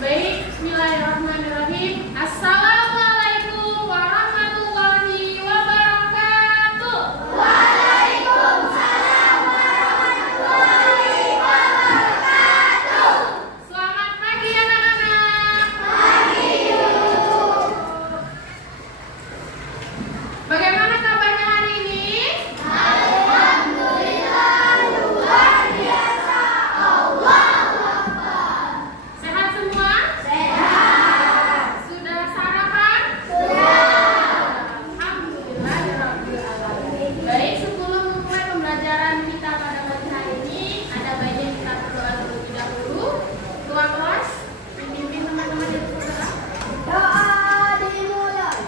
Baik, bismillahirrahmanirrahim. Assalamualaikum warahmatullahi wabarakatuh. Waalaikumsalam warahmatullahi wabarakatuh. Selamat pagi anak-anak. Pagi Ibu. Bagaimana kabarnya hari ini? Alhamdulillah luar biasa. Allahu Akbar. Sehat semua? Sehat. Sudah sarapan? Sudah. Alhamdulillahirabbil alamin. Baik, sebelum memulai pembelajaran kita pada pagi hari ini, ada baiknya kita berdoa terlebih dahulu. Tuan Ros, pimpin teman-teman yang berdoa. Doa dimulai.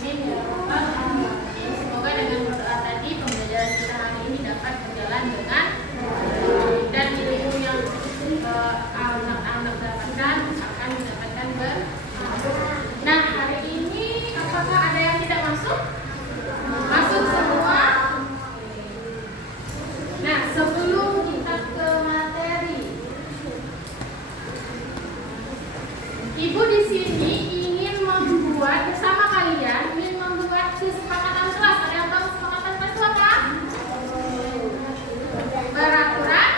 Amin ya rabbal alamin. Semoga dengan berdoa tadi pembelajaran kita hari ini dapat berjalan dengan baik dan ilmu yang anak-anak dapatkan akan mendapatkan bermanfaat. Nah, hari ini apakah ada yang tidak masuk? Masuk semua. Nah, sebelum kita ke materi, Ibu di sini ingin membuat bersama kalian, ingin membuat kesepakatan kelas. Ada yang tahu kesepakatan kelas itu apa? Peraturan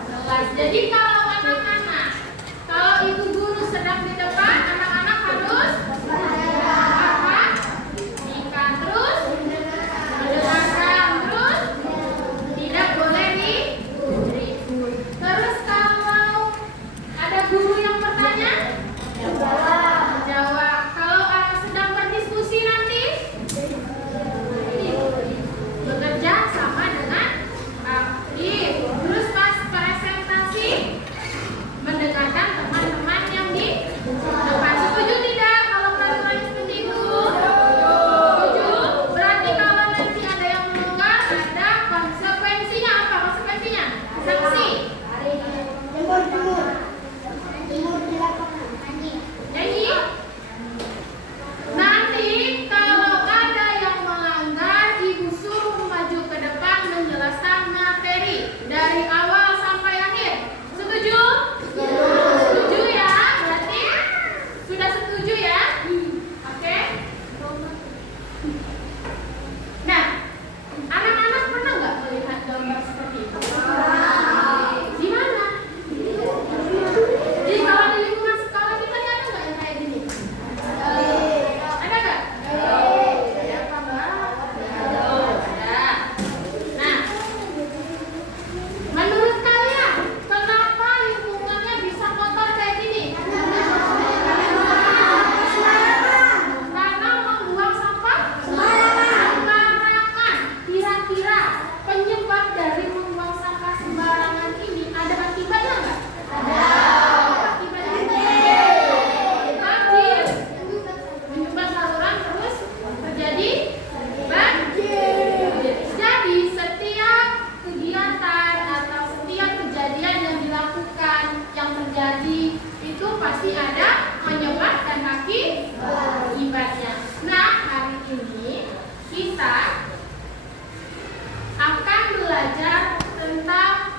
kelas. Jadi kalau anak-anak, kalau ibu guru sedang di depan, anak-anak harus apa? Ikan terus, mendengarkan terus, tidak boleh ribut. Terus kalau ada guru yang bertanya, jawab. Kalau sedang berdiskusi nanti bekerja sama dengan aktif. Terus pas presentasi mendengarkan teman-teman yang di depan. Setuju tidak kalau peraturan seperti itu? Setuju. Berarti kalau nanti ada yang melanggar, ada konsekuensinya. Apa konsekuensinya? Sanksi. Nyanyi. Nanti kalau ada yang melanggar, ibu suruh maju ke depan menjelaskan materi dari awal sampai akhir. Setuju? Setuju ya? Berarti sudah setuju ya? Oke. Nah, anak-anak pernah nggak melihat gambar seperti itu? Di mana? Jadi kalau di lingkungan sekolah kita ada nggak yang kayak gini? Ada nggak? Ada apa mbak? Ada. Nah, menurut kalian kenapa lingkungannya bisa kotor kayak gini? Karena membuang sampah sembarangan. Kira-kira penyebab dari membuang sampah sembarangan ini ada akibatnya nggak? Ada. Akibatnya banjir, menyumbat saluran, terus terjadi banjir. Jadi setiap kegiatan atau setiap kejadian yang dilakukan, yang terjadi itu pasti ada penyebab dan akibatnya. Nah, hari ini kita akan belajar tentang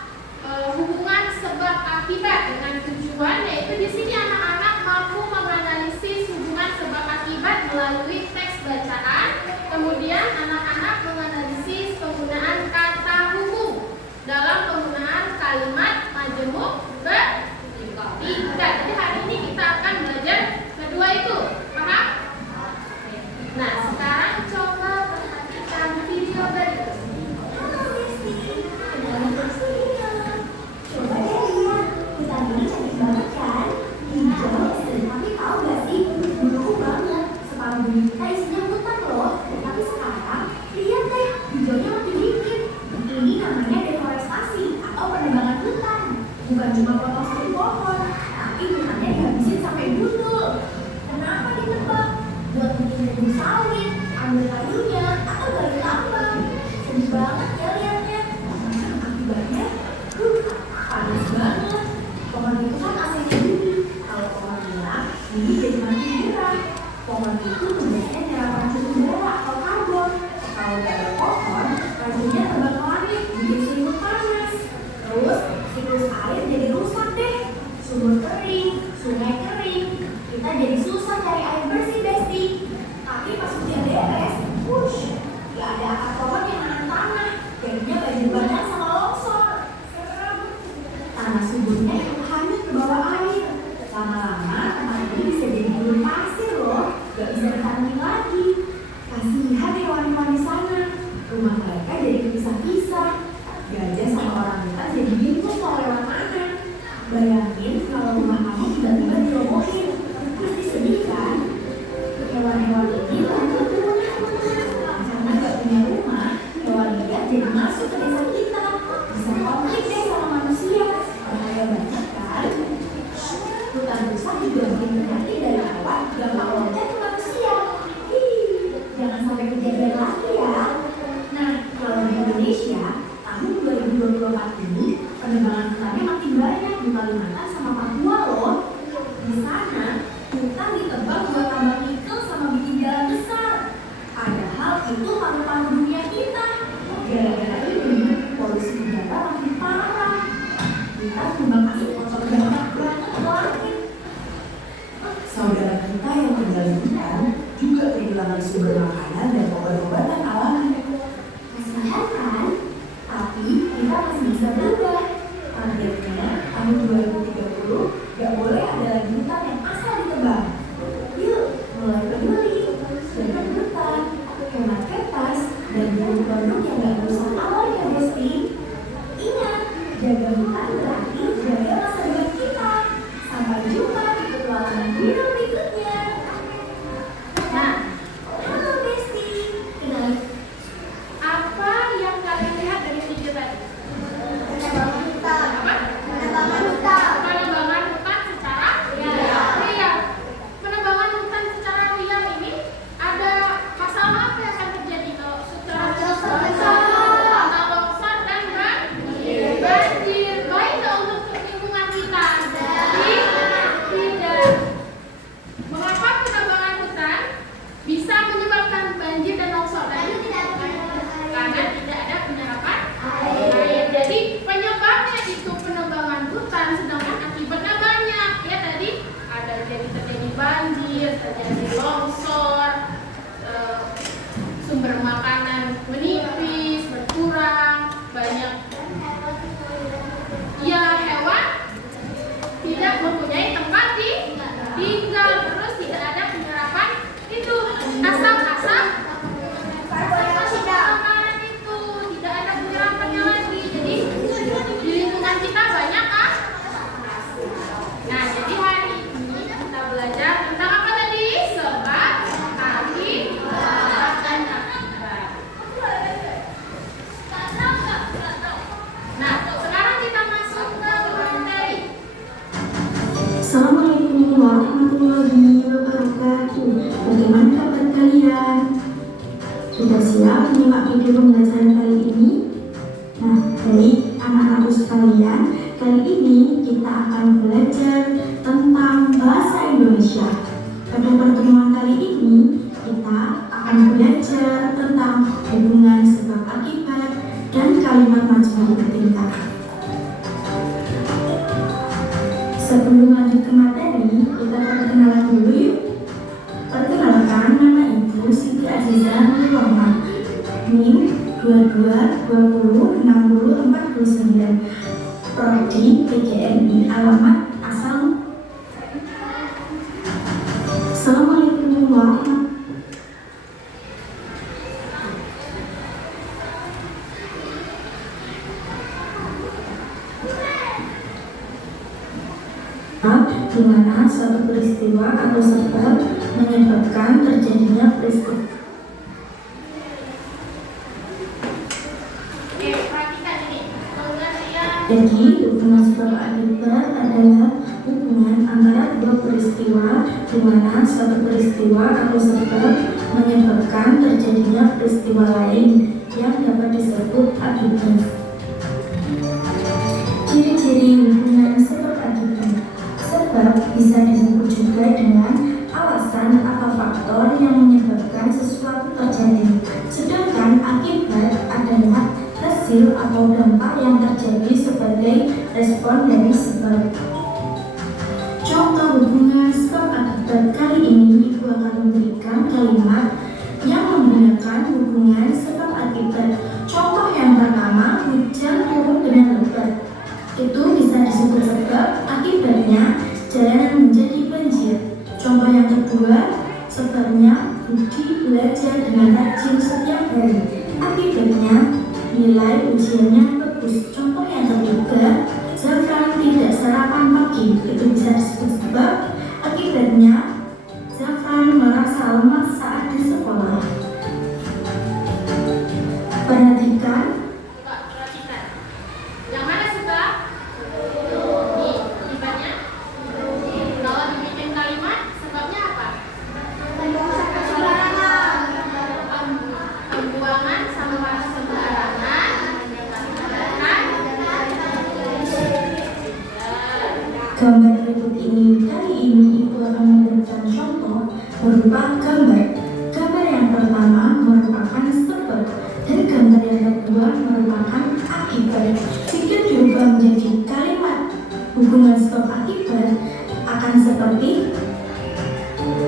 hubungan sebab akibat dengan tujuan, yaitu di sini anak-anak mampu menganalisis hubungan sebab akibat melalui teks bacaan. Kemudian anak-anak menganalisis penggunaan cuma potong satu pohon, tapi hutannya dihabisin sampai gundul. Kenapa ditebang? Buat bikin gedung sawit, ambil kayunya, atau gali tambang. Sedih banget ya liatnya. Akibatnya, panas banget. Pohon itu kan aslinya bumi. Kalau pohon hilang, bumi jadi makin gerah. Pohon itu tugasnya nyerap racun udara atau karbon. Kalau nggak ada pohon, racunnya terbang ke langit, bikin selimut panas. Terus siklus air jadi rusak deh. Sumur kering, sungai kering. Kita jadi susah cari air bersih, Besti. Tapi pas hujan beres, wush, nggak ada akar pohon yang nahan tanah. Jadinya banjir bandang sama longsor. Serem. Tanah suburnya ikut hanyut ke bawah air. Lama-lama tanah ini bisa jadi gurun pasir loh. Gak bisa ditanami lagi. Kasihan hewan-hewan di sana. Rumah mereka jadi kepisah-pisah. Gajah sama orang hutan jadi bingung mau lewat mana. Bayangin kalau rumah kamu tiba-tiba dirobohin. Pasti sedih kan? Hewan-hewan ini lanjut punah. Karena gak punya rumah, hewan liar jadi masuk ke desa kita. Bisa konflik deh sama manusia. Bahaya banget kan? Hutan rusak juga bikin penyakit dari hewan gampang loncat ke manusia. Jangan sampai kejadian lagi ya. Nah, kalau di Indonesia, tahun 2024 ini penebangan hutannya makin banyak di Kalimantan sama Papua loh. Di sana, hutan ditebang buat tambang nikel sama bikin jalan besar. Padahal itu paru-paru dunia kita. Gara-gara ini, polusi udara makin parah. Kita sumbang asap kotor banyak banget ke langit. Saudara kita yang tinggal di hutan juga kehilangan sumber makanan dan obat-obatan alami. Kasihan kan? Tapi kita masih bisa berubah. Targetnya tahun 2030 gak boleh ada lagi hutan yang asal ditebang. Yuk, mulai peduli, jaga hutan, hemat kertas, dan beli produk yang gak merusak alam ya Besti. Ingat, jaga hutan berarti jaga masa depan kita. Sampai jumpa di petualangan Wiro berikutnya. Nah, Halo Besti, kenalin. apa yang kalian lihat dari video tadi? Penebangan hutan. Apa? Penebangan hutan. Penebangan hutan secara liar. Penebangan hutan secara liar ini ada masalah apa yang akan terjadi kalau setelah tanah longsor dan banjir? Baik nggak untuk lingkungan kita? Tidak. Mengapa penebangan hutan bisa menyebabkan banjir dan longsor? Karena tidak ada penyerapan air. Jadi penyebabnya itu penebangan hutan, sedangkan akibatnya banyak. Ya tadi ada terjadi banjir, terjadi longsor, sumber makanan menipis, berkurang, banyak. Ya hewan tidak mempunyai tempat tinggal, terus tidak ada penyerapan itu asap-asap. Makanan itu tidak ada penyerapannya lagi. Jadi di lingkungan kita banyak Nah, jadi hari ini kita belajar tentang apa tadi? Sebab akibat dan akibat. Nah, sekarang kita masuk ke materi. Assalamualaikum warahmatullahi wabarakatuh. Bagaimana kabar kalian? Sudah siap menyimak video pembelajaran kali ini? Nah, baik anak-anakku sekalian, kali ini kita akan belajar tentang bahasa Indonesia. Pada pertemuan kali ini, kita akan belajar tentang hubungan sebab akibat dan kalimat majmuk bertingkat. Sebelum lanjut ke materi, kita perkenalan dulu yuk. Perkenalkan, nama ibu Siti Azizah Nurul Rahman. NIM 22 20 60 49. Prodi PGRI, alamat asal. Assalamualaikum warahmatullahi di mana suatu peristiwa atau sebab menyebabkan terjadinya peristiwa. Oke, perhatikan ini. Pengertian Jadi, hubungan sebab akibat adalah hubungan antara dua peristiwa di mana satu peristiwa atau sebab menyebabkan terjadinya peristiwa lain yang dapat disebut akibat. Ciri-ciri hubungan sebab akibat. Sebab bisa disebut juga dengan alasan atau faktor yang menyebabkan sesuatu terjadi. Sedangkan akibat adalah hasil atau dampak yang terjadi sebagai respon dari sebab. Contoh hubungan sebab akibat kali ini Ibu akan memberikan kalimat yang menggunakan hubungan sebab akibat. Contoh yang pertama, hujan turun dengan lebat. Itu bisa disebut sebab, akibatnya jalanan menjadi banjir. Contoh yang kedua, sebabnya Budi belajar dengan rajin setiap hari. Akibatnya nilai ujiannya bagus. Contoh yang ketiga, Zafran tidak sarapan pagi. Itu bisa disebut sebab, akibatnya Zafran merasa lemah saat di sekolah. Perhatikan. Yang mana sebab? Akibatnya? Kalau dibikin kalimat, sebabnya apa? Pembuangan sampah sembarangan. Gambar berikut ini, kali ini Ibu akan memberikan contoh berupa gambar. Gambar yang pertama merupakan sebab dan gambar yang kedua merupakan akibat. Jika diubah menjadi kalimat hubungan sebab akibat akan seperti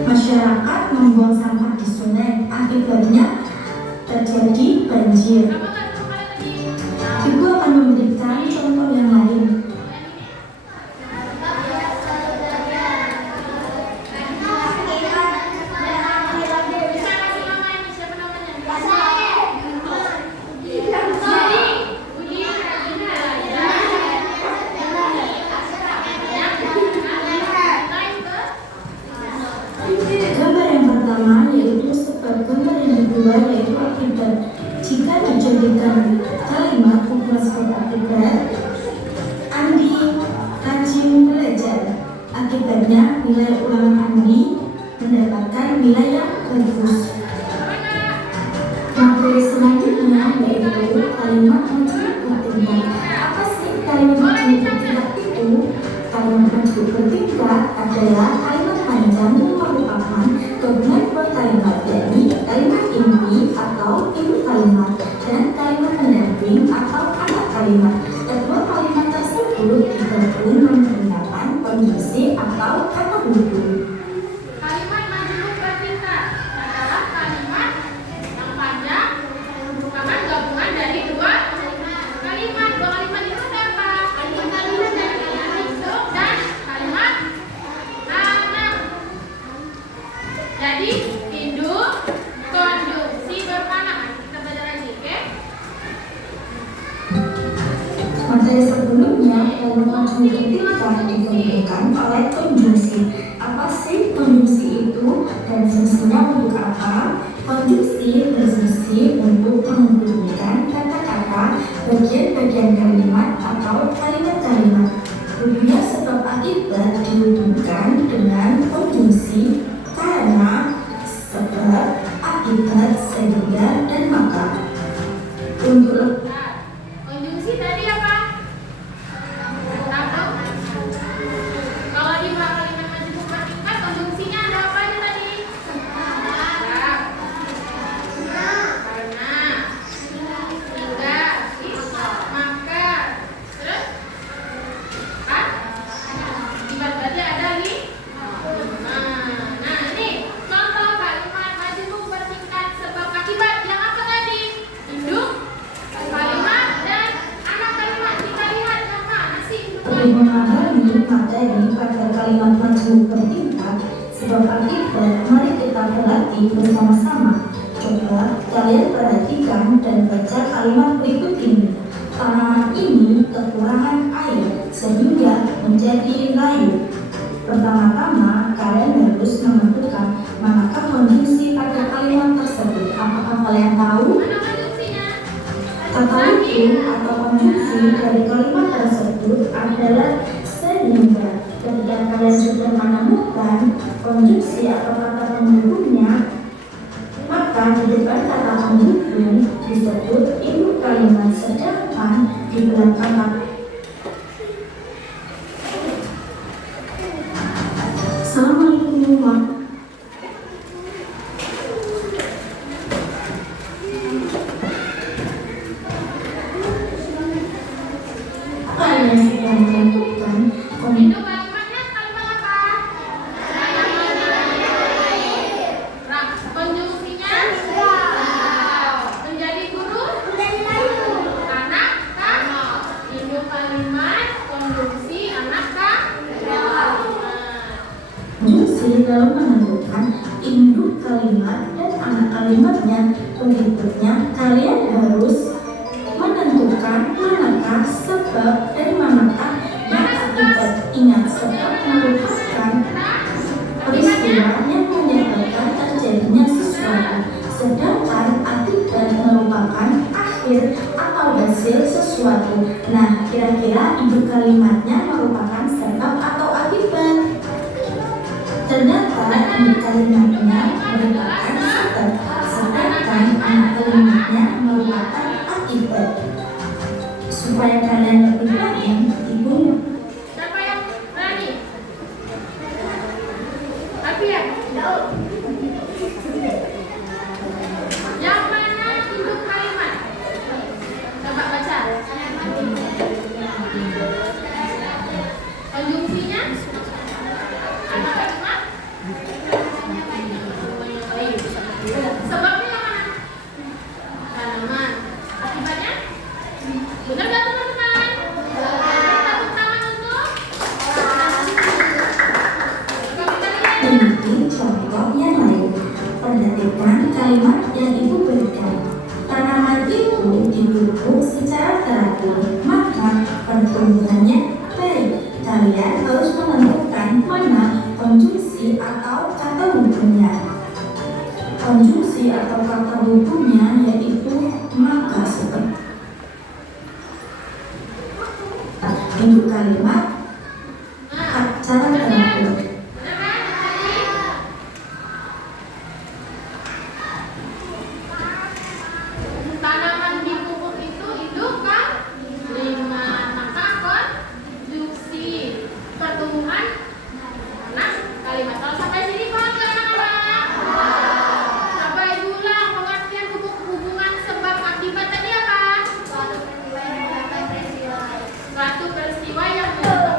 masyarakat membuang sampah di sungai, akibatnya terjadi banjir. Kamu kan kemarin tadi. Ibu akan memberikan contoh yang lain. Bisa kasih nama ini, siapa namanya? Budi rajin belajar. Gambar yang pertama yaitu sebab, gambar yang kedua yaitu akibat. Jika dijadikan kalimat hubungan sebab akibat, Andi rajin belajar. Akibatnya nilai ulangan Andi mendapatkan nilai yang bagus. Materi selanjutnya yaitu kalimat majemuk bertingkat. Apa sih kalimat majemuk bertingkat itu? Kalimat majemuk bertingkat adalah kalimat panjang yang merupakan gabungan dua kalimat, yakni kalimat inti atau ibu kalimat dan kalimat pendamping atau anak kalimat. Kedua kalimat tersebut digabung menggunakan konjungsi atau kata buntu. Kalimat majemuk bertingkat adalah kalimat yang panjang merupakan gabungan dari dua kalimat. Dua kalimat itu ada apa? Kalimat induk dan kalimat anak. Jadi induk konjungsi berpanak. Kita belajar lagi, oke? Materi sebelumnya kalimat majemuk bertingkat digabungkan oleh konjungsi. Apa sih konjungsi itu dan fungsinya untuk apa? Konjungsi berfungsi untuk menghubungkan kata-kata, bagian-bagian kalimat atau kalimat-kalimat. Hubungan sebab akibat dihubungkan dengan konjungsi karena, sebab, akibat, sehingga, dan maka. Untuk Nah, konjungsi tadi apa? Tahu? Kalau di kalimat majemuk bertingkat, konjungsinya ada apa aja tadi? Sebab, karena, hingga, maka, terus, akibat berarti ada nih. Nah, ini contoh kalimat majemuk bertingkat sebab akibat yang apa tadi? Induk, kalimat, dan anak kalimat. Kita lihat yang mana sih induk Untuk kalimat? memahami materi pada kalimat majemuk bertingkat sebab akibat, mari kita berlatih bersama-sama. Coba kalian perhatikan dan baca kalimat berikut ini. Tanaman ini kekurangan air sehingga menjadi layu. Pertama-tama kalian harus menentukan manakah konjungsi pada kalimat tersebut. Apakah kalian tahu? Mana konjungsinya? Kata itu atau konjungsi dari kalimat tersebut adalah sehingga. Ketika kalian sudah menemukan konjungsi atau kata pendukungnya, maka di depan kata pendukung disebut induk kalimat, sedangkan di belakang kata. Assalamualaikum warahmatullahi. Kalian sudah menentukan Induk kalimatnya kalimat apa? Konjungsinya menjadi guru anak kah? Induk kalimat konjungsi anak kah? konjungsi dalam menentukan induk kalimat dan anak kalimatnya. Berikutnya, kalian harus menentukan manakah sebab dan manakah yang akibat. Ingat, sebab merupakan peristiwa yang menyebabkan terjadinya sesuatu, sedangkan akibat merupakan akhir atau hasil sesuatu. Nah, kira-kira induk kalimatnya merupakan sebab atau akibat? Ternyata induk kalimatnya merupakan sebab, sedangkan anak kalimatnya merupakan akibat. Supaya kalian lebih paham, Ibu Siapa yang berani? Alfia. Yang mana induk kalimat? Coba baca. Konjungsinya? Anak kalimat? Sebabnya yang mana? Tanaman. Akibatnya? Benar nggak teman-teman? Tepuk tangan untuk kami kalian. ini contoh yang lain. Perhatikan kalimat yang Ibu berikan. Tanaman itu dipupuk secara teratur, maka pertumbuhannya baik. Kalian harus menentukan mana konjungsi atau kata hubungnya. Konjungsi atau kata hubungnya yaitu maka seperti induk kalimat cara teratur. Benar kan? Tadi tanaman dipupuk itu induk kan? 5. Maka konjungsi pertumbuhan anak kalimat. Kalau sampai sini paham nggak anak-anak? Coba Ibu ulang pengertian hubungan sebab akibat tadi apa? Suatu peristiwa yang menyebabkan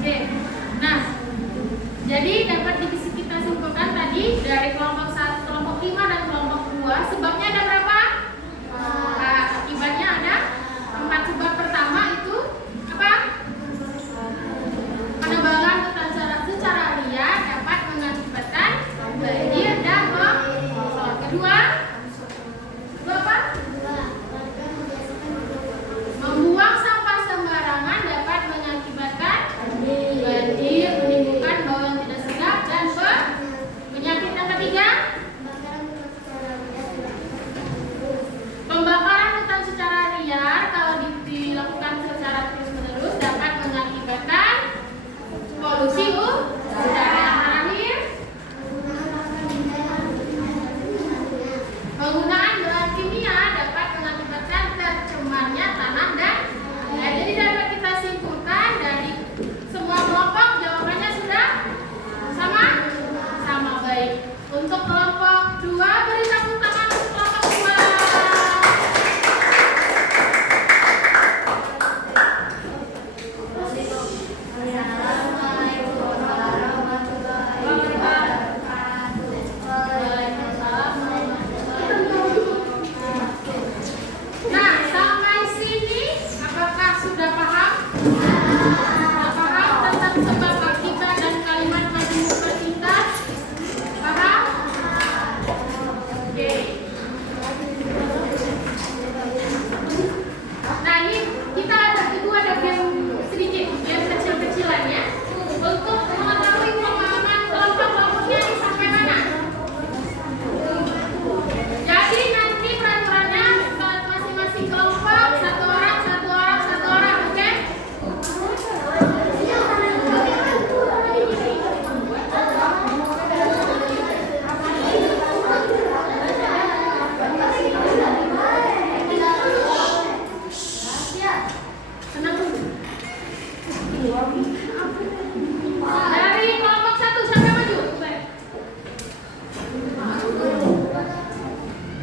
Oke, nah, jadi dapat kita simpulkan tadi dari kelompok 1, kelompok 5 dan kelompok 2. Sebabnya ada berapa? Nah, akibatnya ada 4. Sebab pertama itu apa? Penebangan hutan secara liar dapat mengakibatkan banjir dan longsor. Kedua apa? Membuang sampah sembarangan dapat mengakibatkan banjir, menimbulkan bau yang tidak sedap dan penyakit. Yang ketiga, pembakaran hutan secara liar kalau dilakukan secara terus-menerus dapat mengakibatkan polusi udara. Yang terakhir, penggunaan bahan kimia dapat mengakibatkan tercemarnya tanah dan air. Jadi dapat kita simpulkan dari semua kelompok jawabannya sudah sama? Sama, baik. Untuk kelompok 2 beri tepuk tangan untuk kelompok 2. Nah, sampai sini apakah sudah paham? Sudah paham tentang sebab akibat dan kalimat majemuk bertindak? Paham? Oke. Nah, ini kita ada game sedikit, game kecil-kecilan ya, untuk mengetahui pemahaman kelompok-kelompoknya ini sampai mana. Jadi nanti peraturannya masing-masing kelompok satu orang, oke? Tenang dulu. Dari kelompok 1 sampai maju. Baik.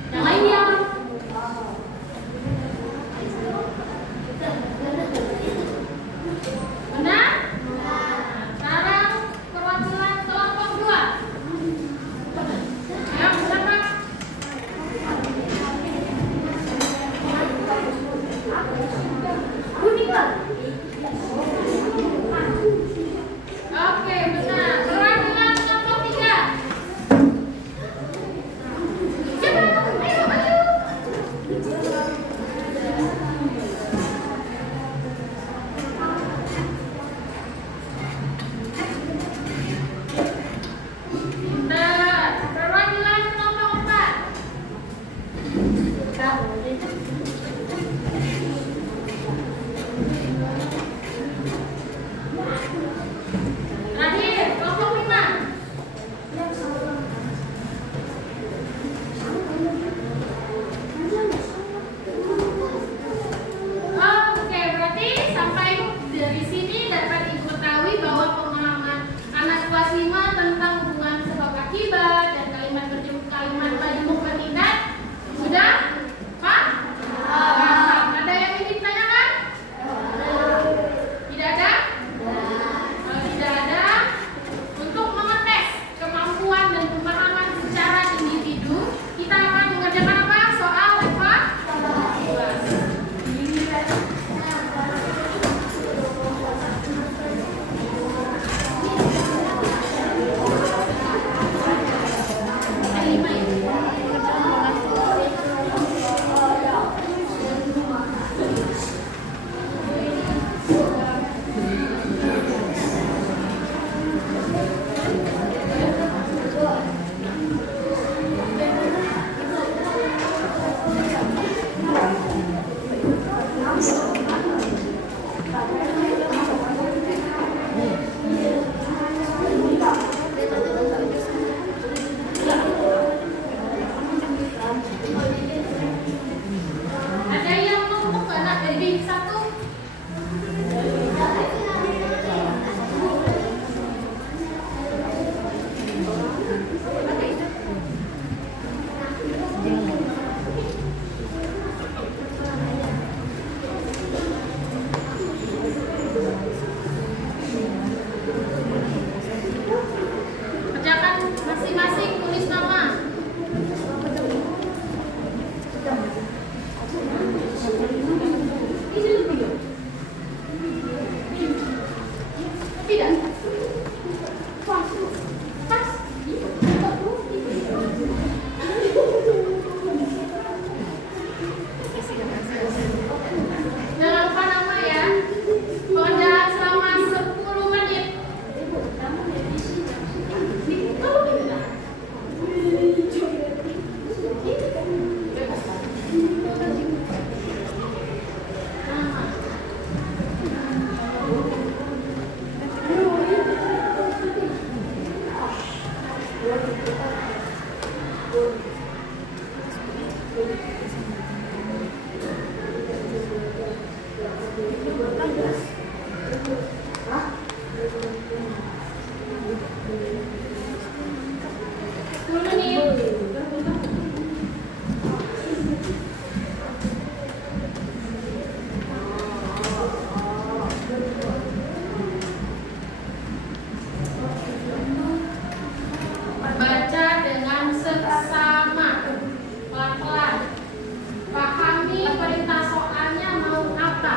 Yang lainnya. Benar? Sekarang perwakilan kelompok 2. Ayo, siapa? Oke, benar. Perwakilan kelompok 3. Siapa? Ayo, maju. Pintar. Perwakilan kelompok 4. Terakhir, kelompok 5. Oke, berarti sampai dari sini dapat diketahui bahwa pemahaman anak kelas 5 tentang hubungan sebab akibat dan kalimat majemuk bertindak sudah Tidak. Pas. Jangan lupa nama ya. Pengerjaan selama 10 menit. Baca dengan seksama, pelan-pelan. Pahami perintah soalnya mau apa.